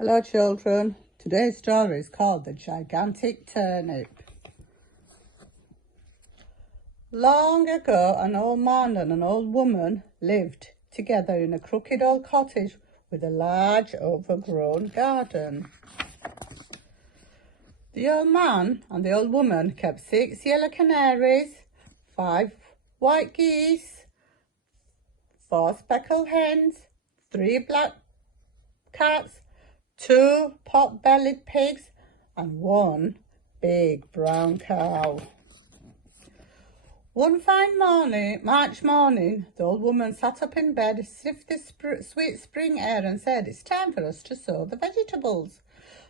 Hello children, today's story is called The Gigantic Turnip. Long ago, an old man and an old woman lived together in a crooked old cottage with a large overgrown garden. The old man and the old woman kept 6 yellow canaries, 5 white geese, 4 speckled hens, 3 black cats, 2 pot-bellied pigs and 1 big brown cow. One fine morning, March morning, the old woman sat up in bed, sniffed the sweet spring air and said, "It's time for us to sow the vegetables."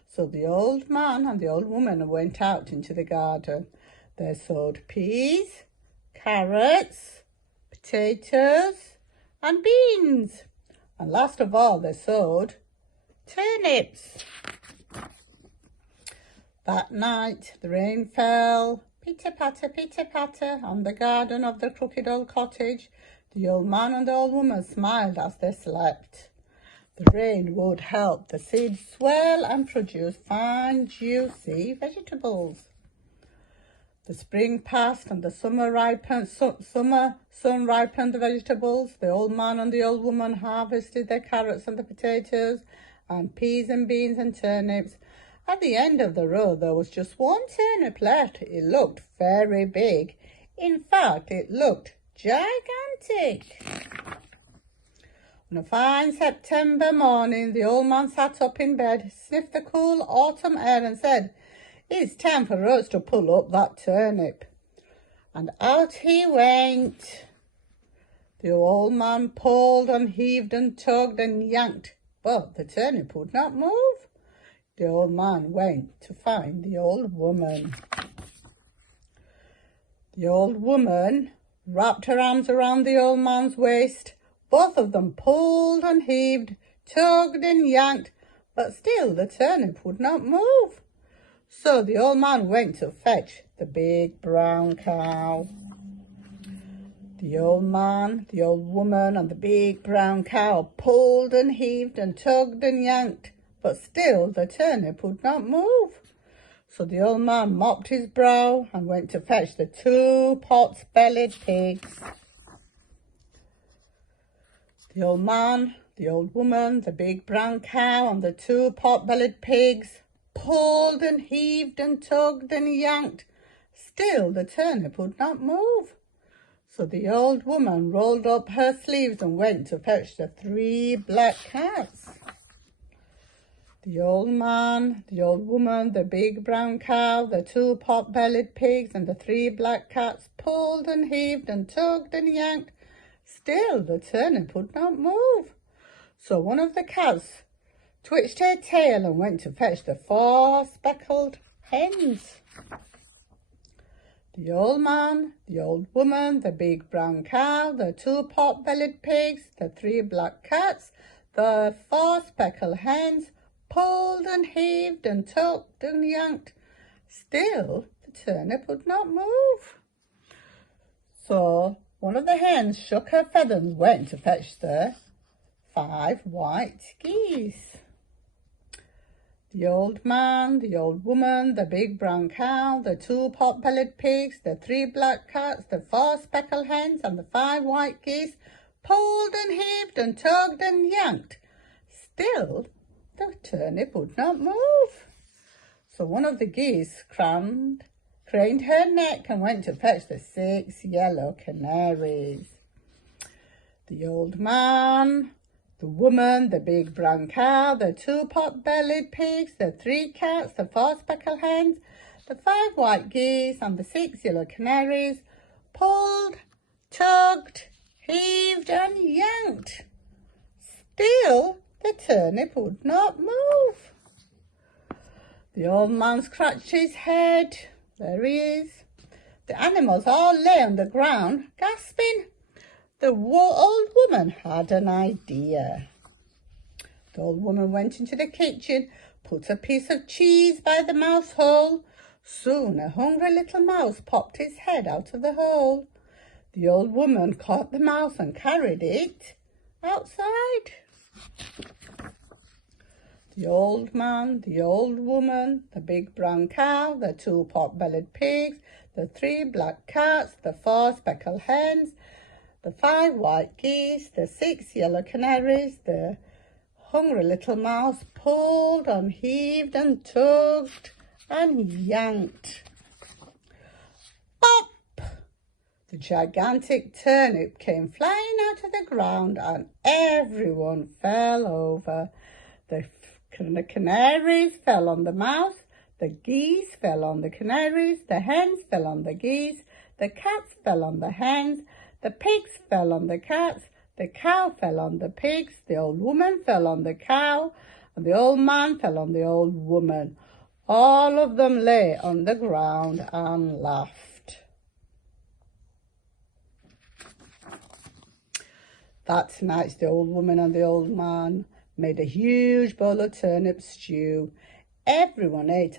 So the old man and the old woman went out into the garden. They sowed peas, carrots, potatoes and beans. And last of all, they sowed turnips. That night the rain fell, pitter-patter, on the garden of the crooked old cottage. The old man and the old woman smiled as they slept. The rain would help the seeds swell and produce fine, juicy vegetables. The spring passed and the summer sun ripened the vegetables. The old man and the old woman harvested their carrots and the potatoes and peas and beans and turnips. At the end of the road there was just 1 turnip left. It looked very big. In fact, it looked gigantic. On a fine September morning, the old man sat up in bed, sniffed the cool autumn air and said, "It's time for us to pull up that turnip." And out he went. The old man pulled and heaved and tugged and yanked, but the turnip would not move. The old man went to find the old woman. The old woman wrapped her arms around the old man's waist. Both of them pulled and heaved, tugged and yanked, but still the turnip would not move. So the old man went to fetch the big brown cow. The old man, the old woman and the big brown cow pulled and heaved and tugged and yanked, but still the turnip would not move. So the old man mopped his brow and went to fetch the 2 pot-bellied pigs. The old man, the old woman, the big brown cow and the 2 pot-bellied pigs pulled and heaved and tugged and yanked. Still the turnip would not move. So the old woman rolled up her sleeves and went to fetch the 3 black cats. The old man, the old woman, the big brown cow, the 2 pot-bellied pigs and the 3 black cats pulled and heaved and tugged and yanked. Still the turnip would not move. So one of the cats twitched her tail and went to fetch the 4 speckled hens. The old man, the old woman, the big brown cow, the 2 pot-bellied pigs, the 3 black cats, the 4 speckled hens pulled and heaved and tugged and yanked. Still the turnip would not move. So one of the hens shook her feathers and went to fetch the 5 white geese. The old man, the old woman, the big brown cow, the 2 pot-bellied pigs, the 3 black cats, the 4 speckled hens and the 5 white geese pulled and heaved and tugged and yanked. Still the turnip would not move. So one of the geese craned her neck and went to fetch the 6 yellow canaries. The old man, the woman, the big brown cow, the 2 pot-bellied pigs, the 3 cats, the 4 speckled hens, the 5 white geese and the 6 yellow canaries pulled, tugged, heaved and yanked. Still the turnip would not move. The old man scratched his head. There he is. The animals all lay on the ground, gasping. The old woman had an idea. The old woman went into the kitchen, put a piece of cheese by the mouse hole. Soon a hungry little mouse popped his head out of the hole. The old woman caught the mouse and carried it outside. the old man, the old woman, the big brown cow, the 2 pot-bellied pigs, the 3 black cats, the 4 speckled hens, the 5 white geese, the 6 yellow canaries, the hungry little mouse pulled and heaved and tugged and yanked. Pop! The gigantic turnip came flying out of the ground and everyone fell over. The canaries fell on the mouse, the geese fell on the canaries, the hens fell on the geese, the cats fell on the hens, the pigs fell on the cats, the cow fell on the pigs, the old woman fell on the cow, and the old man fell on the old woman. All of them lay on the ground and laughed. That night the old woman and the old man made a huge bowl of turnip stew. Everyone ate